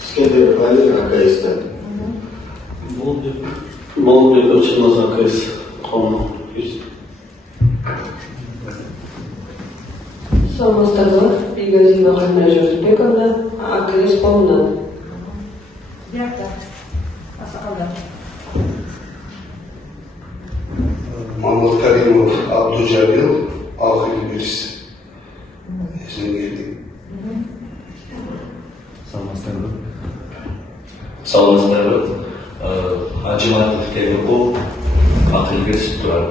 Скендер Али АКС-тен. Молдбек Очилмаз АКС. Саламатсыздар, Игорь Махамеджовбековна, АКС Полна. Мамат Каримов Абдужабил, Алхим Бирис. Саламатсыздар. Аджиматов Кемиков, Алхим Бирис турат.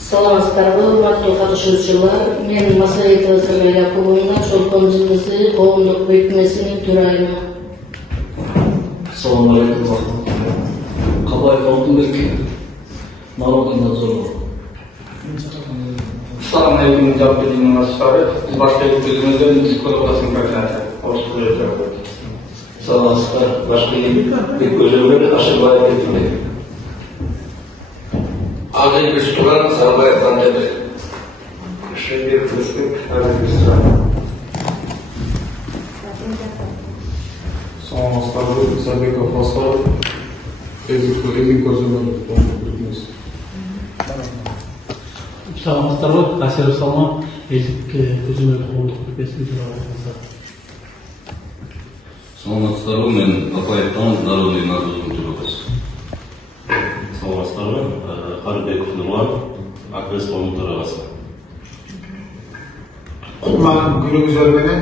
Саламатсыздар, урматтуу катышуучулар. Мен Масаитова Самия Яковлевна, Чолпон ЖМС коомдук бирикмесинин төрайымы. Assalamu alaikum. Кабаев Алтынбек, народный надзор. Assalamu alaikum. Жабдулин Насфаров, башкы көзүмөздөн Көлөкасын координатор. Саламатсыздар, башкы көзөмөл Ашырбаев Эркинбек. Агыл Бештуран, Сарбаев Антебек. Шебек Рыскык, Агыл Бештуран. Саламатсыздар, Забеков Аслар, Эзик Көзөмөл, Саламатсыздар, Асер Салма, Эзик Көзөмөл коомдук бирикмесинин төрайымы. Саламатсыздар, мен Акаевтан народный надзордун төрагасы. Саламатсыздар, Карыбеков Нурлан, АКС коомдук төрагасы. Кутман күнүңүздөр менен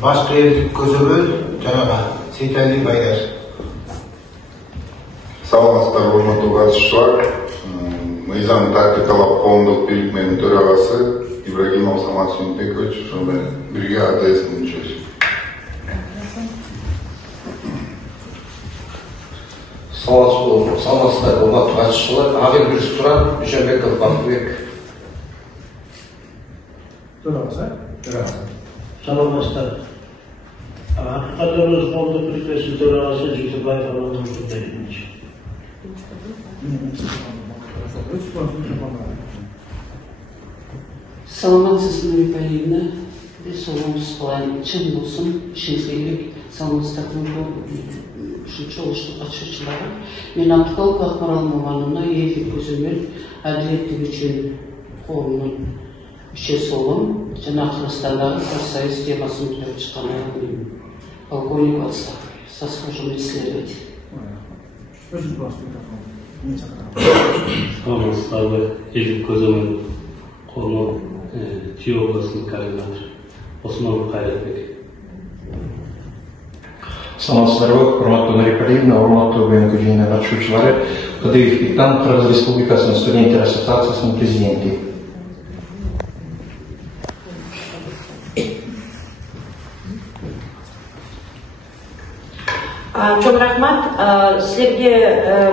башкы элдик көзөмөл жанагы Сейтали Байдар. Саламатсыздар, урматтуу катышуучулар. Мыйзам тактикалык коомдук бирикменин төрагасы Ибрагимов Самат Сүйүнбекович, ошо менен бирге АТС-тин мүчөсү. Саламатсыздар, урматтуу катышуучулар. Агыл Бештуран, Дүйшөнбеков Бактыбек. Саламатсыздар. Академиялык коомдук бирикмесинин төрагасы Жексенбаев Роман Муртазаевич. Саламатсыз Нурипалиевна, саламатсыз кылайын, чын болсун, ишиңизге керек. Саламатсыздар, ушунча катышуучулар. Мен Абдыкалык Акмарал Мамановна, Эзик Көзөмөл, Адилеттик үчүн коомдун мүчөсү болом. Жана Кыргызстандагы союз темасын өтүп чыккан полковник в отставке, заслуженный исследователь. Саламатсыздар, Эзик Көзөмөл коомдук Чүй областынын координатору Осмонов Кайратбек. Саламатсыздар, урматтуу Нурипалиевна, урматтуу БНК катышуучулары. Кадыев Бектан, Кыргыз Республикасынын студенттер ассоциациясынын президенти. Çok rahmat. Sizlerge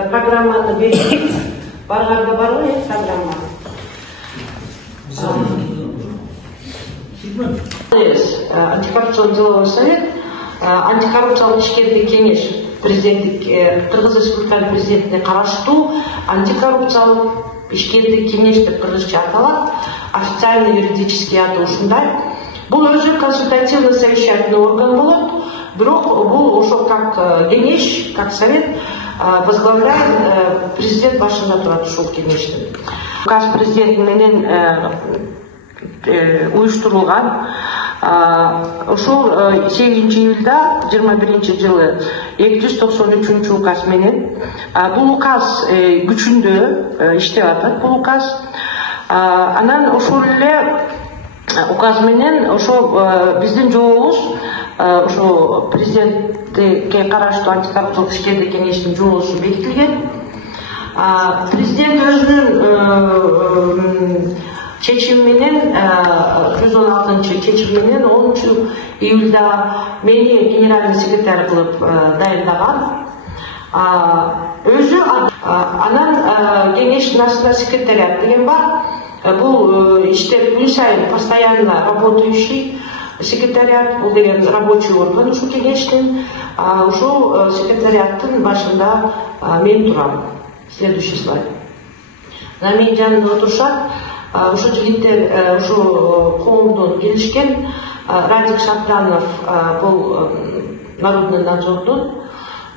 programmаны бердик. Баргарда бар ғой программа. Антикоррупциялық деловой совет, антикоррупциялық ишкердик кеңеш президенттик Кыргыз Республикасынын президентине караштуу антикоррупциялык ишкердик кеңеш деп кыргызча аталат. Официальный юридический аты ушундай. Бул өзү консультативный совещательный орган болот. Бирок бул ошо как кеңеш, как совет возглавляет президент башында турат ушул кеңештин. Указ президент менен уюштурулган. Ушул 8-июлда 21-жылы 293 указ менен бул указ күчүндө иштеп атат. Бул указ анан ошол эле указ менен ошо биздин жообубуз ошо президентке караштуу антикоррупциялык ишкердик кеңештин жообусу бекитилген. Президент өзүнүн чечими менен 116-чечими менен 10-июлда мени генеральный секретарь кылып дайындаган. Өзү анан кеңештин астында секретариат деген бар. Бул иштер күн сайын постоянно работающий. секретариат, бул деген рабочий орган ушул кеңештин. Ушул секретариаттын башында мен турам. Следующий слайд. Менин жанымда отурушат ушу жигиттер, ушу коомдон келишкен. Радик Шабданов бул народный надзордон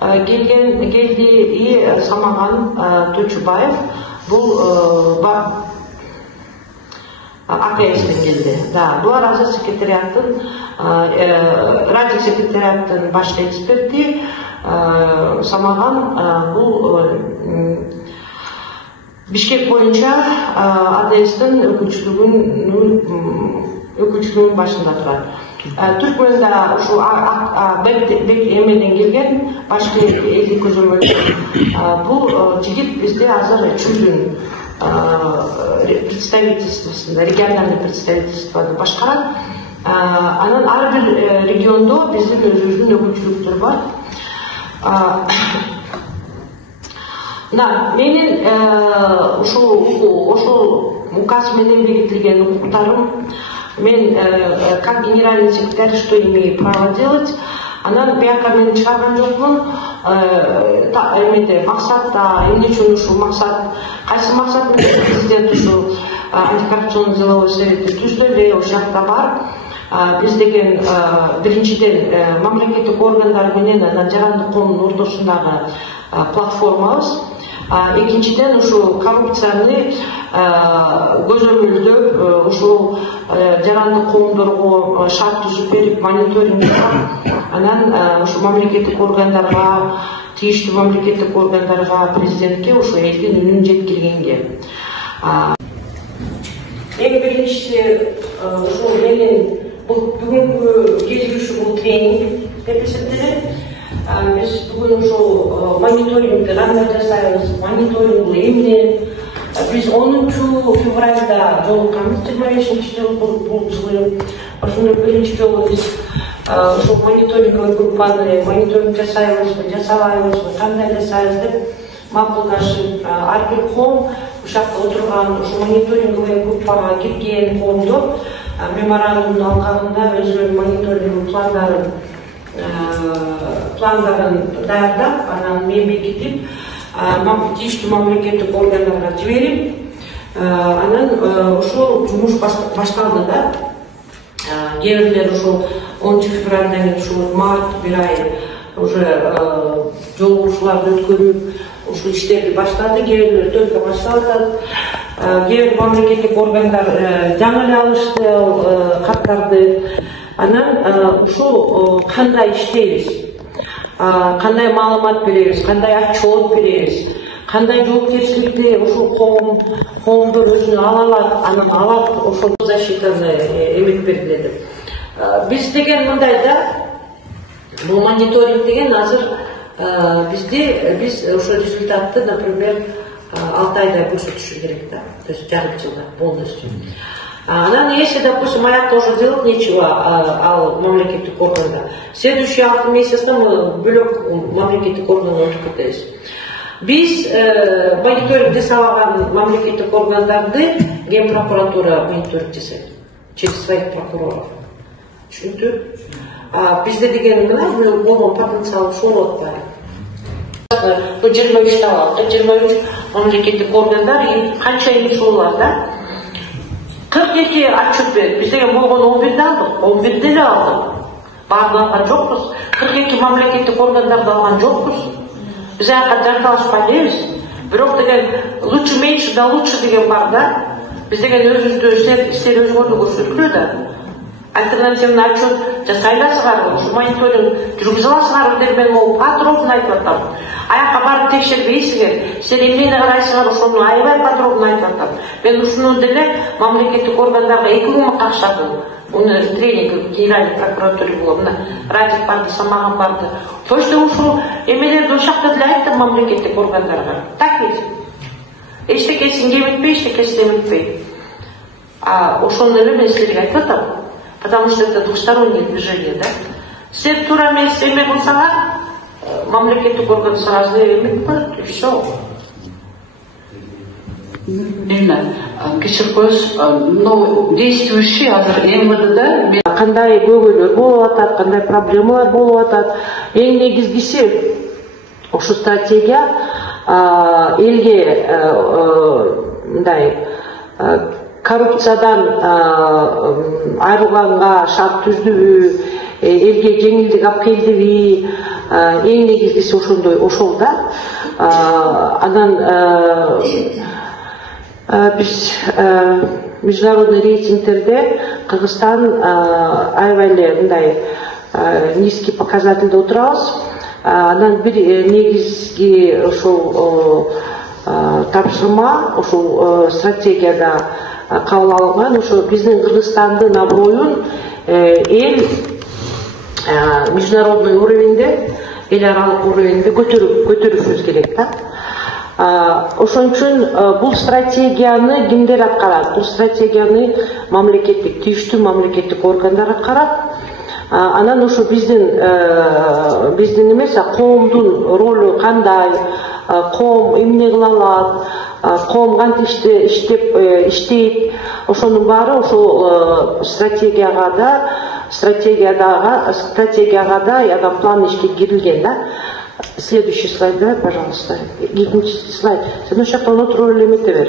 келди и Самаган Тучубаев бул АКСтен келди. Да, булар азыр секретариаттын, радик секретариаттын башкы эксперти, Самаган бул Бишкек боюнча АДСтин өкүлчүлүгүнүн башында турат. Түркмөнда ушу эмеден келген башкы элдик көзөмөл. Бул жигит бизде азыр чүлдүн представительствосунда, региональный представительстводу башкарат. Анан ар бир региондо биздин өзүбүздүн өкүлчүлүктөр бар. Да, менин ушул указ менен бекитилген укуктарым, мен как генеральный секретарь что имею право делать, анан бияка мен чыгарган жокмун. Эмеде максатта эмне үчүн ушул максат, кайсы максат менен президент ушул антикоррупционный деловой советти түздү эле, ошол жакта бар. Биз деген биринчиден мамлекеттик органдар менен анан жарандык коомдун ортосундагы платформабыз. Экинчиден ушул коррупцияны көзөмөлдөп, ушул жарандык коомдорго шарт түзүп берип, мониторинг жасап, анан ушул мамлекеттик органдарга, тийиштүү мамлекеттик органдарга, президентке ушул элдин үнүн жеткиргенге. Эң биринчиси ушул менин бүгүнкү кезигишүү бул тренинг деп эсептелет. Биз бүгүн ушул мониторингди кандай жасайбыз, мониторинг бул эмне? Биз 10 февралда жолукканбыз, 25-жыл бул жылы. Ошондо биринчи жолу биз ушул мониторинг группаны мониторинг жасайбызбы, жасабайбызбы, кандай жасайбыз деп макулдашып, ар бир коом ушакта отурган, ушул мониторинговый группага кирген коомдор меморандумду алганында өзүнүн мониторинг пландарын даярдап, анан мен бекитип, тийиштүү мамлекеттик органдарга жиберип, анан ошол жумуш башталды да. Кээ бирлер ушул 10 февралдан кийин ушул март бир ай уже жолугушууларды өткөрүп, ушул иштерди баштады, кээ бирлер только баштап атат. Кээ бир мамлекеттик органдар жаңы эле алышты каттарды. Анан ушул кандай иштейбиз, кандай маалымат беребиз, кандай отчет беребиз, кандай жоопкерчиликти ушул коомдор өзүнө ала алат, анан алат ошол защитаны эмет берилет. Биз деген мындай да, бул мониторинг деген азыр биз ошол результатты, например, 6 айда көрсөтүшү керек да, то есть жарым жылда полностью. Анан, если, допустим, аякта уже делать нечего, ал мамлекеттик органда, следующий 6 месяцда мы бөлөк мамлекеттик органга өтүп кетебиз. Биз мониторинг жасабаган мамлекеттик органдарды Ген прокуратура мониторинг жасайт через своих прокуроров. Түшүнүктүү? Бизде деген мына болгон потенциал ушул болот баягы. 23 табалды, 23 мамлекеттик органдар канча суулар да? 42 отчет берди. Биз деген болгон 11'de алдык, 11'de эле алдык. Баарын алган жокпуз. 42 мамлекеттик органдарды алган жокпуз. Биз аяка жанталашпай элебиз. Бирок деген лучше меньше да лучше деген бар да. Биз деген өзүбүздү иштер өзгөртүү көрсөткүлө да. Альтернативный отчет жасай аласыздар, ушу мониторинг жүргүзө аласыздар деп мен могу подробно айтып атам. Аяка барып текшербейсиңер, силер эмнени карайсыңар, ошону аябай подробно айтып атам. Мен ушуну деле мамлекеттик органдарга 2 күн катышатым. Уну тренинг генеральный прокуратура болот. Мына Радик барды, Самаган барды. Точно ушул эмелерди ошакта деле айттым мамлекеттик органдарга. Так ведь? Эчтекесин кеметпей, эчтекесин эметпей. Ошону эле мен силерге айтып атам. Потому что это двухстороннее движение, да? Силер туура эмес эме кылсаңар, мамлекеттик орган сразу эмет коет, и все. Именно. Кешіріп қойыңыз, мынау действующий азыр МВД-да қандай көңілдер болып атат, қандай проблемалар болып атат. Ең негізгісі ошо стратегия элге коррупциядан айрылганга шарт түздүбү, элге жеңилдик алып келдиби, эң негизгиси ошол да. Анан биз международный рейтингтерде Кыргызстан аябай эле мындай низкий показательде отурабыз. Анан бир негизги ошол тапшырма ошол стратегияда кабыл алынган, ошо биздин Кыргызстандын аброюн эл международный уровеньде, эл аралык уровеньде көтөрүшүбүз керек да. Ошон үчүн бул стратегияны кимдер аткарат? Бул стратегияны мамлекеттик, тийиштүү мамлекеттик органдар аткарат. Анан ошо биздин эмес, коомдун ролу кандай, коом эмне кыла алат, коом кантип иштейт, ошонун баары ошол стратегияга да план ишке кирилген да. Следующий слайд, да, пожалуйста. Экинчи слайд. Сен ошол жактан отуруп эле эмете бер.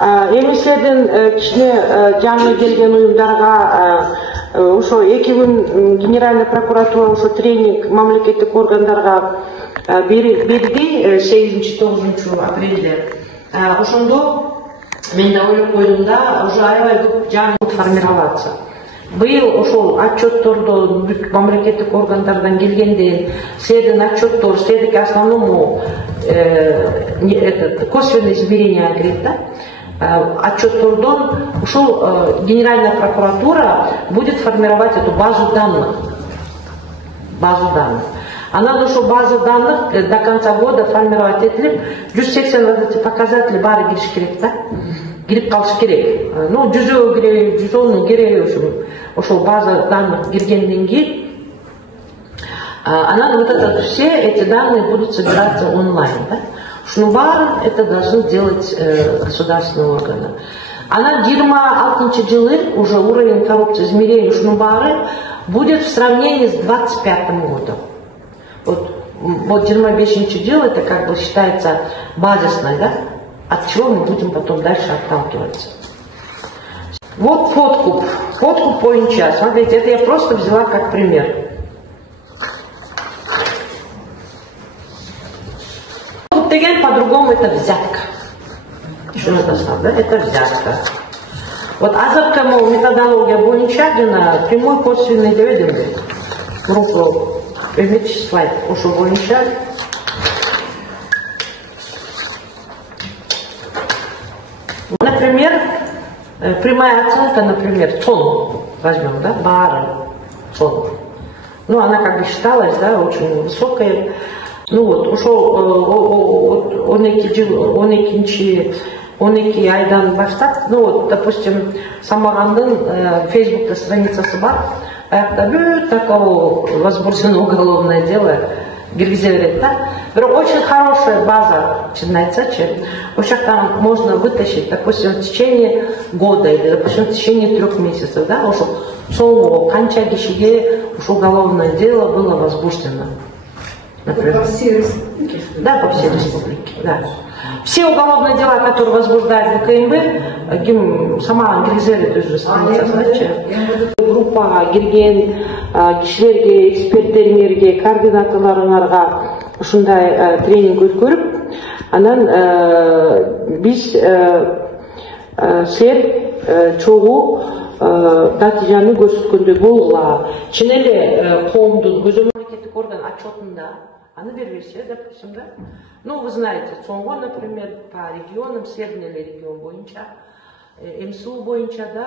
Эми силердин кичине жаңы келген уюмдарга ошо 2 күн Генеральная прокуратура ошо тренинг мамлекеттик органдарга берди 8-9 апрелде. Ошондо мен да ойлоп койдум да, уже аябай көп жаңы формироваться. Быйыл ошол отчеттордо мамлекеттик органдардан келгенден силердин отчеттор, силердики основному косвенное измерение кирет да. Отчеттордон ушул Генеральная прокуратура будет формировать эту базу данных. Анан ошол база данных до конца года формировать этилип 180 показатели баары кириш керек да. Кирип калыш керек. Ну, 100 керек, 110 керек ошол база данных киргенден кийин анан вот это все эти данные будут собираться онлайн, да? Шунун баарын это должны делать государственные органы. Анан 26-жылы уже уровень коррупции измерения ушунун баары будет в сравнении с 25-м годом. Вот 25-жыл это как бы считается базисной, да? От чего мы будем потом дальше отталкиваться. Вот подкуп боюнча. Смотрите, это я просто взяла как пример. Деген по-другому это взятка. Что это значит, да? Это взятка. Вот азыркы методология боюнча жана прямой косвенный деп группу эмечи слайд ошол боюнча например, прямая оценка, например, ЦОН возьмем, да, баары ЦОН. Ну, она как бы считалась, да, очень высокая. Ну вот, ушел 12 айдан баштап, ну вот, допустим, Самагандын фейсбукта страницасы бар, аякта такого возбуждено уголовное дело киргизе берет, да. Бирок очень хорошая база, чын айтсачы, там можно вытащить, допустим, в течение года или, допустим, в течение 3 месяцев, да, ошо соңго канча кишиге ушу уголовное дело было возбуждено. Например. По всей республике? Да, по всей республике, да. Все уголовные дела, которые возбуждают ГКМБ, сама киргизер өзү страницасы. Группага кирген кишилерге, эксперттериңерге, координаторларыңарга ушундай тренинг өткөрүп, анан биз силер чогуу натыйжаны көрсөткөндөй болгула. Чын эле коомдун мамлекеттик орган отчетунда аны бербесе, допустим, да? Ну, вы знаете, ЦОНго, например, по регионам, северный регион боюнча, МСУ боюнча, да?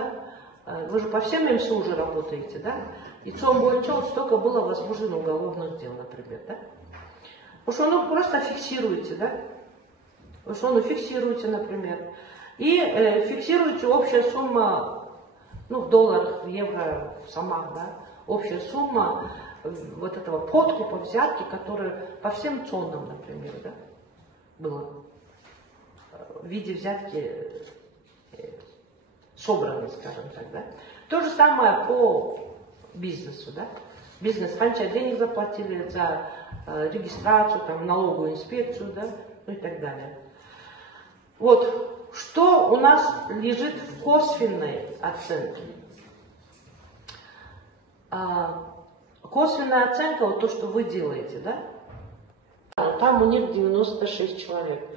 Вы же по всем МСУ уже работаете, да? И ЦОН боюнча вот столько было возбуждено уголовных дел, например, да? Потому что оно просто фиксируете, да? Потому что оно фиксируете, например. И фиксируете общая сумма, ну, в долларах, в евро, в самах, да? Общая сумма вот этого подкупа, взятки, которые по всем ЦОНам, например, да, было. в виде взятки собраны, скажем так, да. То же самое по бизнесу, да. Бизнес, сколько денег заплатили за регистрацию, там, налоговую инспекцию, да, ну и так далее. Вот, что у нас лежит в косвенной оценке? Косвенная оценка, вот то, что вы делаете, да? Там у них 96 человек.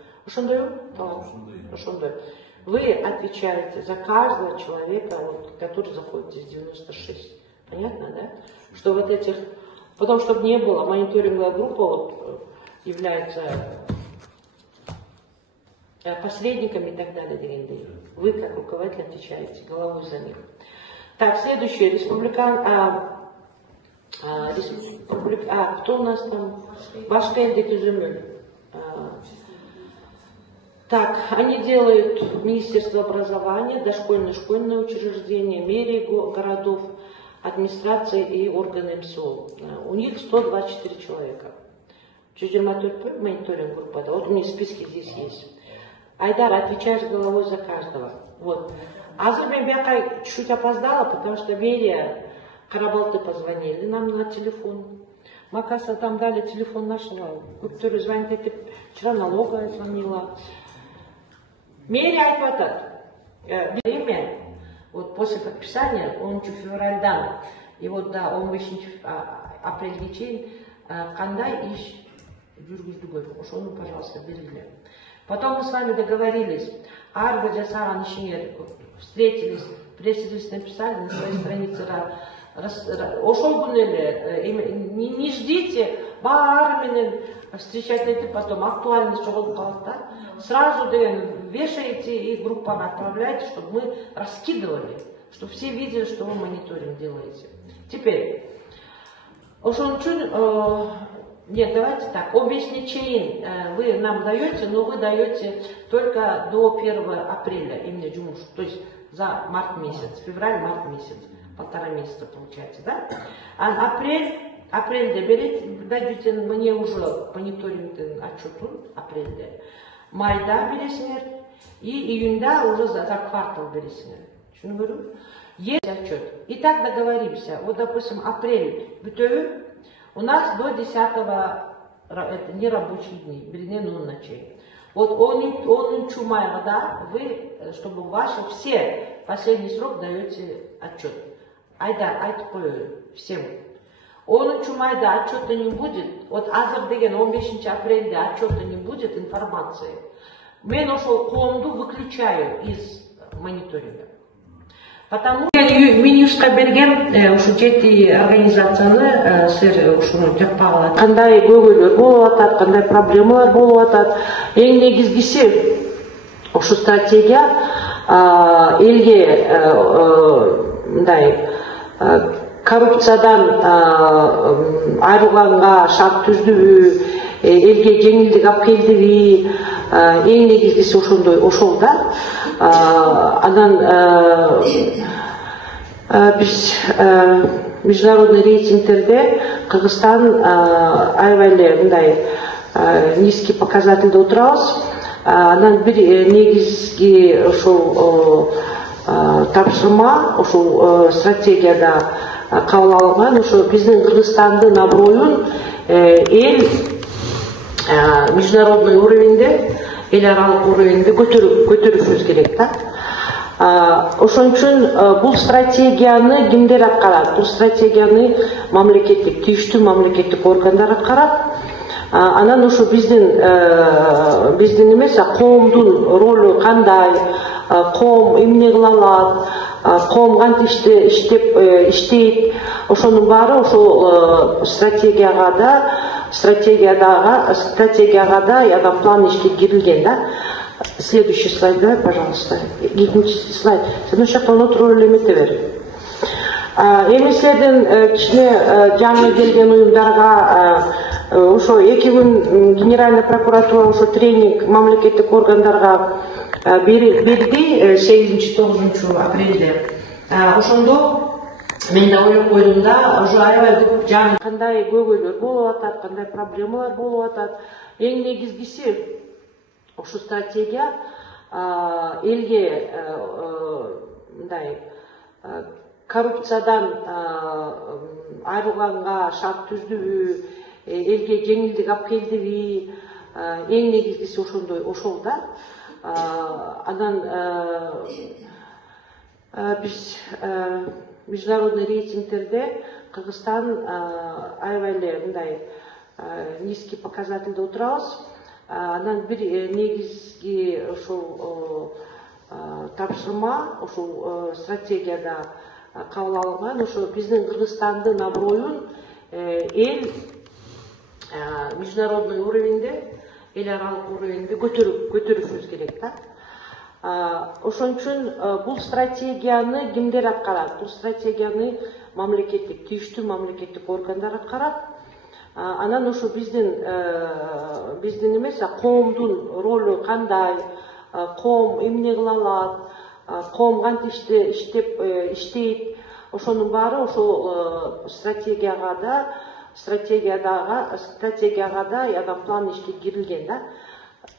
Вы отвечаете за каждого человека, вот, который заходит из 96. Понятно, да? Что вот этих... Потом, чтобы не было, мониторинговая группа вот, является посредниками и так далее. Вы, как руководитель, отвечаете головой за них. Так, следующее. Кто у нас там? Башкелди Тюзюмель. Так, они делают Министерство образования, дошкольные школьные учреждения, мэрии городов, администрация и органы МСО. У них 124 человека. Мониторинг группа. Вот у меня списки здесь есть. Айдар, отвечаешь головой за каждого. Вот. Азыр я чуть-чуть опоздала, потому что мэрия Карабалты позвонили нам на телефон. Макаса там дали телефон нашего. Кто звонит, вчера налоговая звонила. Мэрия айтватат. Время, вот после подписания, 10 февральдан, и вот да, 15 апрельге чейин, кандай иш жүргүздүгөр, ошону, пожалуйста, белгиле. Потом мы с вами договорились, арбы жасаган ишиңер, встретились, пресс-релиз написали на своей странице. Ошол күнү эле, не ждите, баары менен встречать, потом актуальность жоголуп калат да. Сразу вешаете и группам отправляете, чтобы мы раскидывали, чтобы все видели, что вы мониторинг делаете. Теперь, нет, давайте так, объяснить чейн вы нам даете, но вы даете только до 1 апреля, именно джумуш, то есть за март месяц, февраль-март месяц, 1,5 месяца получается, да? А апрельде берете, дадите мне уже мониторинг отчету, апрельде, майда бересіңер, и июньда уже за квартал бересіңер. Что говорю? Есть отчет. И так договоримся, вот допустим апрель бітеу, у нас до 10-го, это нерабочие дни, біріне 0 ночей. Вот он чумайға да, вы, чтобы ваши все последний срок даете отчет. Айдар, айтып қою, всем. 10 чумайда отчета не будет, вот азыр деген 15 апрельде отчета не будет информации. Мен ошол коомду выключаю из мониторинга. Потому что Минюшка берген ушу жети организацияны сир ушуну жакпагыла. Кандай көйгөйлөр болуп атат, кандай проблемалар болуп атат. Эң негизгиси ушу стратегия элге мындай коррупциядан айрылганга шарт түздүбү, элге жеңилдик алып келдиби, эң негизгиси ошол да. Анан биз международный рейтингтерде Кыргызстан аябай эле мындай низкий показательде отурабыз. Анан бир негизги ошол тапшырма, ошол стратегияда кабыл алынган, ошо биздин Кыргызстандын аброюн эл международный уровеньде, эл аралык уровеньде көтөрүшүбүз керек да. Ошон үчүн бул стратегияны кимдер аткарат? Бул стратегияны мамлекеттик, тийиштүү мамлекеттик органдар аткарат. Анан ошо биздин эмес, коомдун ролу кандай, коом эмне кыла алат, коом кантип иштейт, ошонун баары ошол стратегияга да план ишке кирилген да. Следующий слайд, да, пожалуйста. Экинчи слайд. Сен ошол жактан отуруп эле эмете бер. Эми силердин кичине жаңы келген уюмдарга ошо 2 күн Генеральная прокуратура ошо тренинг мамлекеттик органдарга берди 8-9 апрелде. Ошондо мен да ойлоп койдум да, уже аябай көп жаңы кандай көйгөйлөр болуп атат, кандай проблемалар болуп атат. Эң негизгиси ошол стратегия элге мындай коррупциядан айрылганга шарт түздүбү, элге жеңилдик алып келдиби, эң негизгиси ошол да. Анан биз международный рейтингтерде Кыргызстан аябай эле мындай низкий показательде отурабыз. Анан бир негизги ошол тапшырма ошол стратегияда кабыл алынган, ошо биздин Кыргызстандын аброюн эл международный уровеньде, эл аралык уровеньде көтөрүшүбүз керек да. Ошон үчүн бул стратегияны кимдер аткарат? Бул стратегияны мамлекеттик, тийиштүү мамлекеттик органдар аткарат. Анан ошо биздин эмес, коомдун ролу кандай, коом эмне кыла алат, коом кантип иштейт, ошонун баары ошол стратегияга да яна план ишке кирилген да.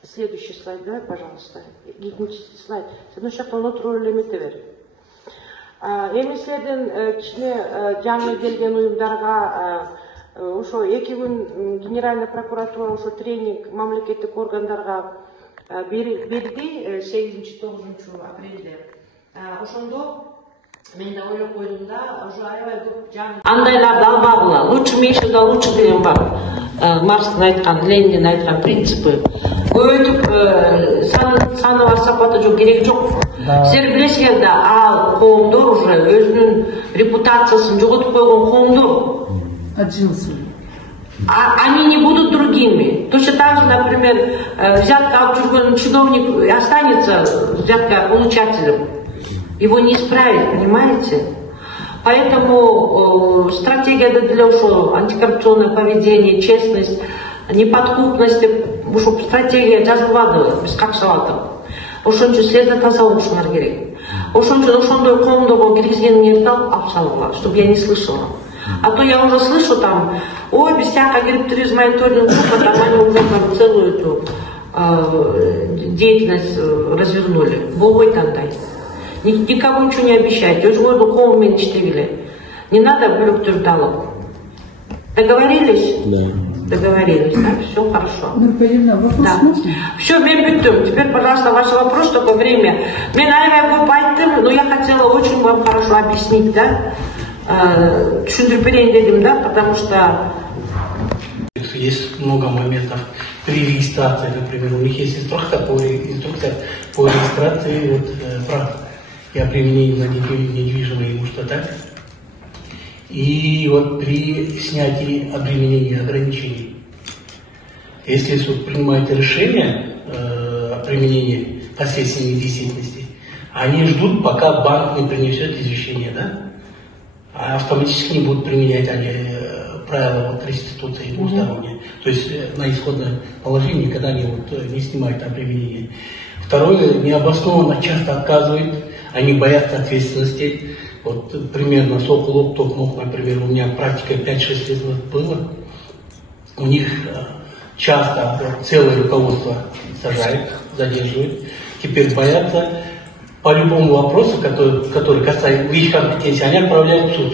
Следующий слайд, давай, пожалуйста. Экинчи слайд. Сен ошол жакта отуруп эле эмете бер. Эми силердин кичине жаңы келген уюмдарга ошо 2 күн Генеральная прокуратура ошо тренинг мамлекеттик органдарга берди 8-9 апрелде. Ошондо мен да ойлоп койдум да, уже аябай көп жаңы андайларды албагыла. Лучше меньше да лучше деген бар. Маркстин айткан, Ленин айткан принципи. Көбөйтүп саны бар, сапаты жок, керек жок. Силер билесиңер да, ал коомдор уже өзүнүн репутациясын жоготуп койгон коомдор. Они не будут другими. Точно так же, например, взятка алып жүргөн чиновник останется взятка получателем. Его не исправить, понимаете? Поэтому стратегия для ошо антикоррупционное поведение, честность, неподкупность, ошо стратегия жазылбады, биз какшап атып. Ошон үчүн силерде таза болушуңар керек. Ошон үчүн ошондой коомдорго киргизгениңерди алып салгыла, чтобы я не слышала. А то я уже слышу там, ой, без всякого криптовизм мониторинг группа, там они уже там целую эту деятельность развернули. Болбойт андай. Никому ничего не обещайте. Өзгөрдү коом менен иштегиле. Не надо бүлөктөрдү алып. Договорились? Да. Договорились, да? Все хорошо. Да. Все, мен бүттүм. Теперь, пожалуйста, ваш вопрос, только время. Мен аябай көп айттым, но я хотела очень вам хорошо объяснить, да? Түшүндүрүп берейин дедим, да, потому что есть много моментов при регистрации, например, у них есть инструкция по регистрации прав и о применении на недвижимое имущество, так? И вот при снятии обременения ограничений, если суд принимает решение о применении последственной деятельности, они ждут, пока банк не принесет извещение, да? А автоматически не будут применять они правила реституции двусторонние. То есть на исходное положение никогда не снимают обременение. Второе, необоснованно часто отказывают, они боятся ответственности. Вот примерно Соколов, Токмок, например, у меня практика 5-6 лет было. У них часто целое руководство сажают, задерживают. Теперь боятся. По любому вопросу, который касается их компетенции, они отправляют в суд.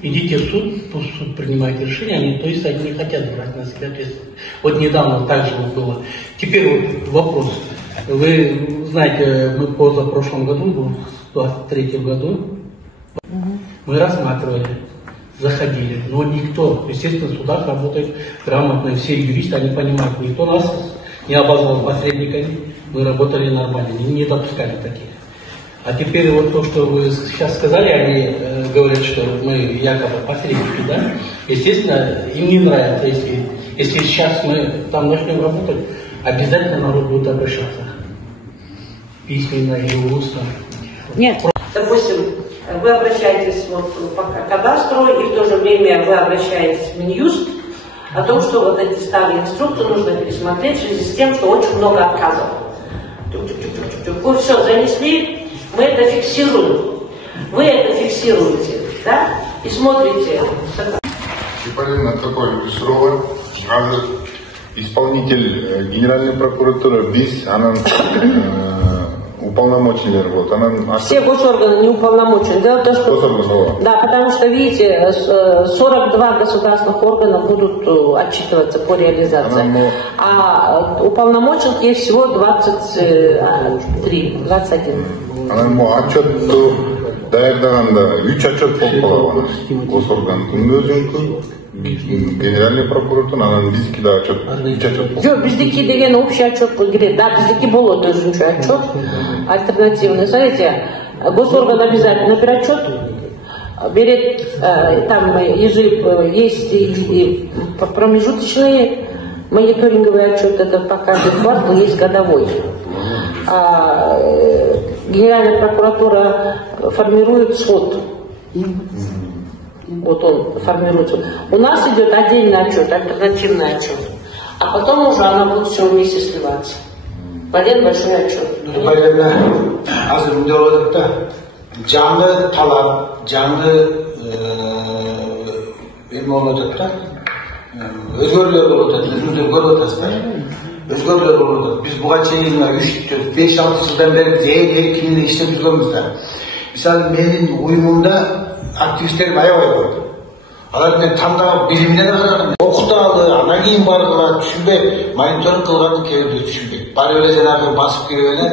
Идите в суд, пусть суд принимает решение, то есть они не хотят брать на себя ответственность. Вот недавно также было. Теперь вот вопрос. Вы знаете, мы позапрошлом году, в 23 году, мы рассматривали, заходили, но никто, естественно, в судах работает грамотно, все юристы, они понимают, никто нас не обозвал посредниками. Мы работали нормально, не допускали таких. А теперь вот то, что вы сейчас сказали, они говорят, что мы якобы посредники, да? Естественно, им не нравится, если сейчас мы там начнем работать, обязательно народ будет обращаться. Письменно и устно. Нет. Допустим, вы обращаетесь по кадастру, и в то же время вы обращаетесь в Минюст о том, что вот эти старые инструкции нужно пересмотреть в связи с тем, что очень много отказов. Вы все занесли, мы это фиксируем. Вы это фиксируете, да? И смотрите. Параллельно такой регистрован, исполнитель генеральной прокуратуры биз, анан уполномоченный вот, она... Все госорганы не уполномочены. Дело в том, что... Да, потому что, видите, 42 государственных органа будут отчитываться по реализации. А уполномоченных есть всего 21. Отчет даярдаганда 3 отчет болуп калат. Госоргандын өзүнкү, генеральный прокуратура, анан биздики да отчет. 3 отчет. Жок, биздики деген общий отчет кирет. Да, биздики болот өзүнчө отчет. Альтернативный. Смотрите, госорган обязательно берет отчет, берет, там есть и промежуточные мониторинговые отчеты, это по каждый квартал, есть годовой. Генеральная прокуратура формирует свод. Вот он формируется. У нас идет отдельный отчет, альтернативный отчет. А потом уже она будет все вместе сливаться. В один большой отчет. Жаңы талап, жаңы өзгөрүүлөр болуп атат, өзүңүздөр көрүп атасыздар. Өзгөрүүлөр болуп атат. Биз буга чейин 3-5-6 жылдан бери зээн эркин менен иштеп жүргөнбүз. Мисалы менин уюмумда активисттерим аябай көп. Алар мен тандап билимден караган, окуталы, андан кийин баргыла түшүнбөй, мониторинг кылганын кээде түшүнбөйт. Бар эле жанагы басып кирип эле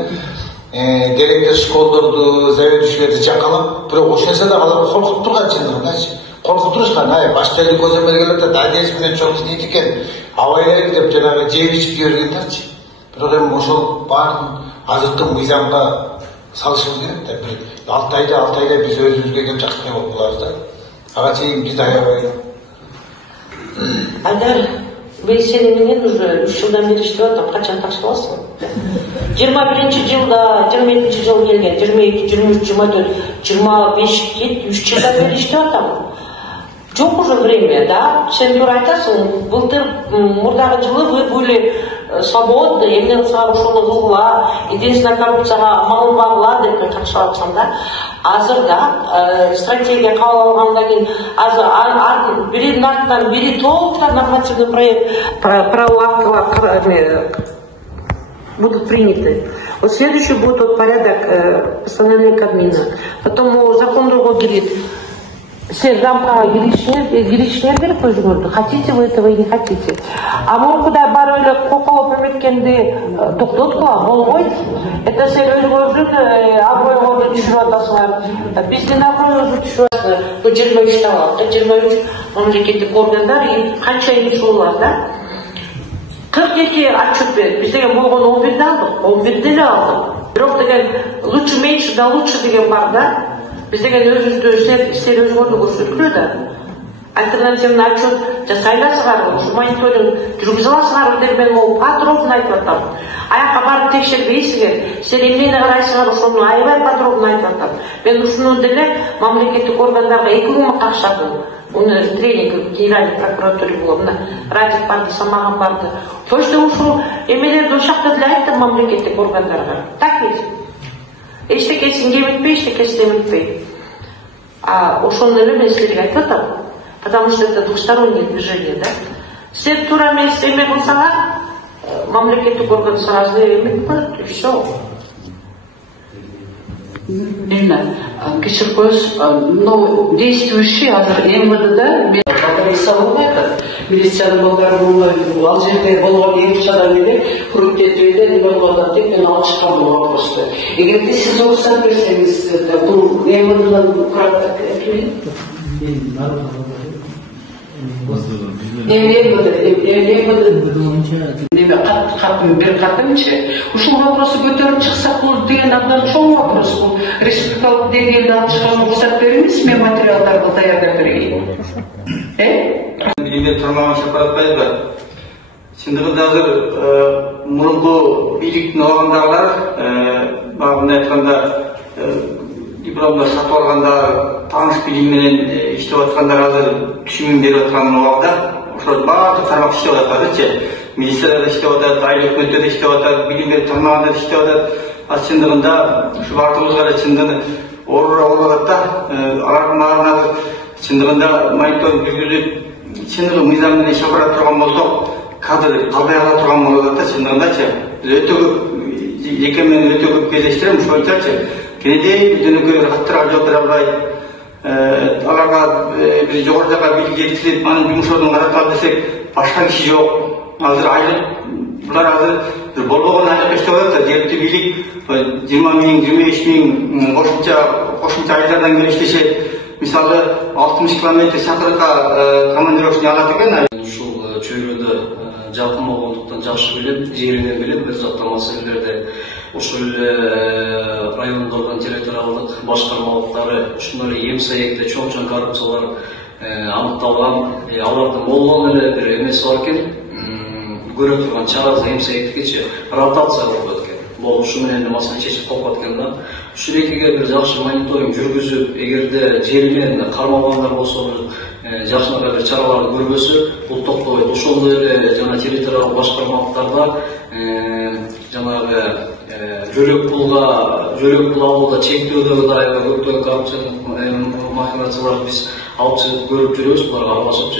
директор школдорду, заведующийлерди жакалап, бирок ошол нерсе да алар коркуп турган чындыгындачы. Коркуп турушкан, башка эле көзөмөл келет да адес менен чоң дейт экен. Абай элек деп жанагы жеп ичип жибергендерчи. Бирок эми ошол баарын азыркы мыйзамга салышыбыз керек да. Бир 6 айда биз өзүбүзгө келип жактай болуп калабыз да. Ага чейин биз аябай. Айдар, мен сени менен уже 3 жылдан бери иштеп атам, качан таш кыласың? 21-жылда, 22 жыл келген, 22, 23, 24, 25, 3 жылдан бери иштеп атам. Жоқ уже время, да? Сен тура айтасың, былтыр мурдагы жылы вы были свободны, эмне кылсаңар ошону кылгыла, единственная коррупцияга малынбагыла деп каршылап атсам да. Азыр да стратегия кабыл алгандан кийин азыр биринин артынан бири толтура нормативный проект правовых актов будут приняты. Вот следующий будет вот порядок постановления Кабмина. Потом закондорго кирет. Сен замкаға киришіңер керек өзіңерді. Хотите вы этого и не хотите. А мы куда бар эле коколоп эметкенди токтоткула болбойт. Это сен өзүңөрдүн абройго түшүрүп атасыңар. Биздин абройубузду түшүрүп атасыңар. Бул 23 табалып, 23 мамлекеттик органдар канча инициативалар да. 42 отчет берет. Биз деген болгон 11 алдык, 11 деле алдык. Бирок деген лучше меньше да лучше деген бар да. Biz деген өзүбүздү иштер өзгөртүү көрсөткүлө да. Альтернативный отчет жасайларсыңар, ушу мониторинг жүргүзүп аласыңар деп мен могу подробно айтып атам. Аяка барып текшербейсиңер, сен эмнени карайсыңар, ошону аябай подробно айтып атам. Мен ушуну деле мамлекеттик органдарга 2 күн катышатым. Уну тренинг генеральный прокуратуре болот. Мына Радик барды, Самаган барды. Ошол ушул эмелерди ошакта деле айттым мамлекеттик органдарга. Так эмес. Эчтекесин кемитпей, эчтекесин эметпей. Ошону эле мен силерге айтып атам. Потому что это двустороннее движение, да? Сен туура эмес эме кылсаңар, мамлекеттик орган сразу эметип коет, и все. Именно. Кечирип коесуз, но действующий азыр МВДда милициянын балдары ал жерде болгон эмчадан эле комитет эле неме кылып атат деп мен алып чыккан бул вопросту. Эгерде сиз уруксат берсеңиз, бул МВДдан бир катымчы ушул вопросу көтөрүп чыксак болот деген абдан чоң вопрос. Бул республикалык деңгээлде алып чыккан уруксат бериңиз, мен материалдарды даярдап берейин. Билимге турмаган шапаратпайбы. Чындыгында азыр мурунку бийликтин органдарлар мындай айтканда дипломдор сатып алгандар, тааныш билим менен иштеп аткандар азыр түшүмүн берип аткан убакта ошол баардык тармак иштеп ататчы. Милицияда иштеп атат, айыл өкмөттөрдө иштеп атат, билим берип тургандар иштеп атат. Ал чындыгында ушу баардыгыбызга эле чындыгында оор болуп атат да. Алардын баарына чындыгында мониторинг жүргүзүп, чындыгы мыйзам менен иш алып турган болсок, кадр калбай ала турган болот да, чындыгындачы. Өтө көп жеке менен өтө көп кездештирем, ошол айтачы. Кенедей жөнөкөй каттырга жооп бере албайт. Аларга биз жогору жака билги жеткизилип, анын жумушун караталы десек, башка киши жок. Азыр айлык булар азыр бир болбогон айлык иштеп атат. Жергиликтүү бийлик 20 миң, 25 миң кошумча айлардан келиштешет. Мисалы 60 километр шакырыкка командировочный алат экен. Ушул чөйрөдө жакын болгондуктан жакшы билет, жеринен билет, бир жактан маселелерди ушул райондордун территориалдык башкармалыктары ушундай эм саекте чоң коррупциялар аныкталган, алардын болгон эле бир эмеси бар экен, көрө турган чарасы эм саектикечи ротация болуп экен. Бул ушу менен маселе чечип коюп аткан да. Ушул экиге бир жакшы мониторинг жүргүзүп, эгерде жери менен кармалгандар болсо, жакшынаак бир чараларды көрбөсө, бул токтобойт. Ошондой эле жана территориалдык башкармалыктарда жанагы жөлөк пул алууда чектөөдөгү дайыма көптөгөн коррупциялык махинацияларды биз алып чыгып көрүп жүрөбүз, буларга аралашып.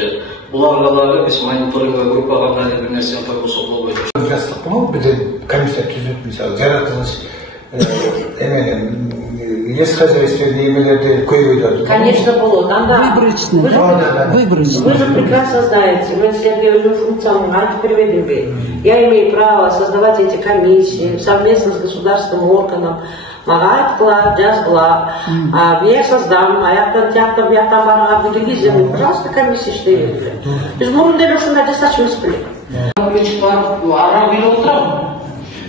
Буларга дагы биз мониторинг группа кандай бир нерсени койбосок болбойт. Жастык болуп, бизде комиссия түзүп, мисалы жаратылыш лес хозяйственные эмелерди көйгөйдө. Конечно, болот. Анда вы же прекрасно знаете, мен силерге өзүм функциямды айтып бербедимби? Я имею право создавать эти комиссии совместно с государственным органом. Мага айткыла, жазгыла, я создам, аяктан тияктан бияктан барган делегизияны, пожалуйста, комиссия иштейбезби. Биз мурун деле ушундай жасачу эмеспи? Көчүп барып ара берип отурам.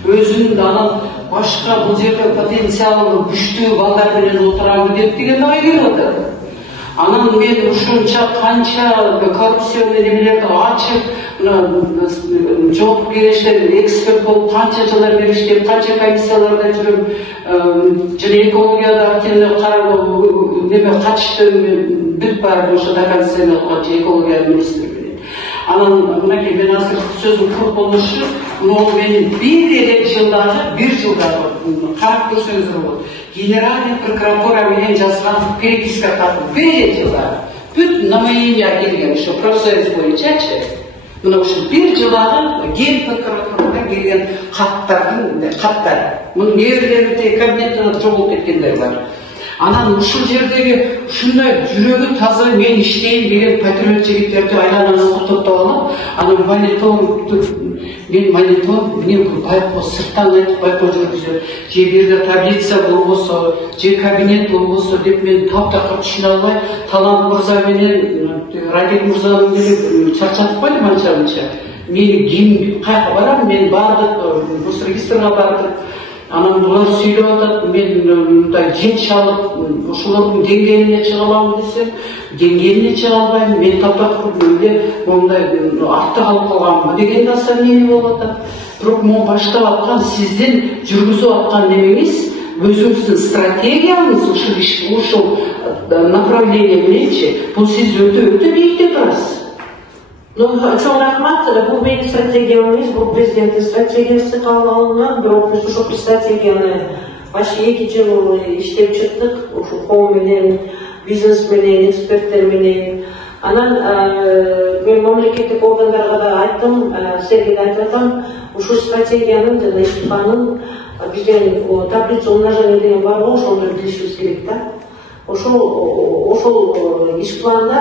Өзүнүн анан башка бул жерде потенциалы күчтүү балдар менен отурамы деп деген ой келип атат. Анан мен ушунча канча коррупционный немелерди ачып, жооп кеңештен эксперт болуп канча жылдар бери иштеп, канча комиссияларда жүрүп, жана экологияда неме катыштым, бүт бар ошо до конца экология министрлиги. Анан мынакей мен азыр сөзүм куруп болушу, могу менин бир жылдары карап көрсөңүздөр болот. Генеральный прокуратура менен жазган переписка катып бир жылдары бүт на моё имя келген ушу профсоюз боюнчачы. Мына ушу бир жылдары ген прокуратурага келген каттар. Мунун небелери кабинеттен жогулуп кеткендер бар. Анан ушул жердеги ушундай жүрөгү таза мен иштейм деген патриот жигиттерди айланасына топтоп алып, анан мен байкоо сырттан айтып байкоо жүргүзөт. Же бирде таблица болбосо, же кабинет болбосо деп мен таптакыр түшүнө албай, Талант мырза менен Радик мырзаны деле чарчатып койдум анча-мынча. Мен ким каяка барам, мен бардык Росрегистрга бардык. Анан булар сүйлөп атат, мен мындай жеңиш алып, ошолордун деңгээлине чыга аламын десем, деңгээлине чыга албайм, мен таптакыр эле мондай артта калып калганмын деген да сомнение болуп атат. Бирок могу баштап аткан сиздин жүргүзүп аткан немеңиз, өзүңүздүн стратегияңыз ушул направление мененчи, бул сиз өтө бийикте турасыз. Чоң рахмат, бул менин стратегиям эмес, бул президенттин стратегиясы кабыл алынган, бирок биз ошол стратегияны башка 2 жыл иштеп чыктык, ушул коом менен, бизнес менен, эксперттер менен. Анан мен мамлекеттик органдарга да айттым, силерге да айтып атам, ушул стратегиянын жана иш планын бизден таблица умножения деген бар го, ошондо билишибиз керек да. Ошол иш планда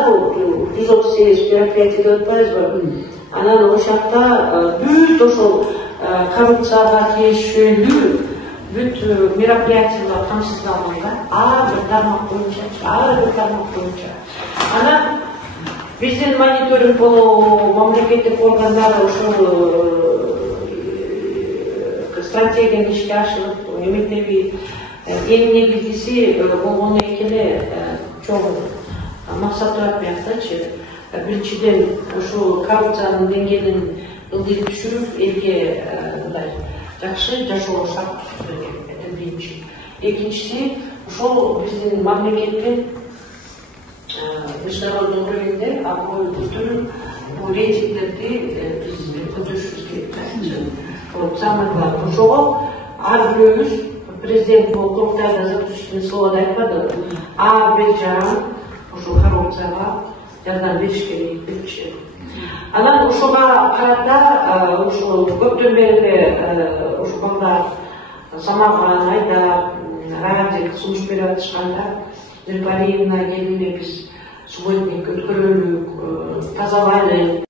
138 мероприятие деп атпайбызбы? Анан ошол жакта бүт ошол коррупцияга тийиштүү бүт мероприятиялар камсыздалган да. Ар бир тармак боюнча. Анан биздин мониторинг болуу мамлекеттик органдар ошол стратегияны ишке ашырып эмектеби. Эң негизгиси болгону экени чоң максат турат биякчы. Биринчиден ушул коррупциянын деңгээлин ылдый түшүрүп, элге мындай жакшы жашоо шарт түзүү керек. Биринчи. Экинчиси, ушул биздин мамлекеттин международный уровенде аброй көтөрүп, бул рейтингдерди биз көтөрүшүбүз керек. Самое главное, ошого ар бирөөбүз президент болуп заключительное слово айтпады. Ар бир жагын ошол коррупцияга жардам бериш керек деп түшүнөм. Анан ушуга карата ушу көптөн бери ушу балдар Самарган, Айдар, Радик сунуш берип атышканда Григорьевна келине биз субботник өткөрөлүк, тазалайлы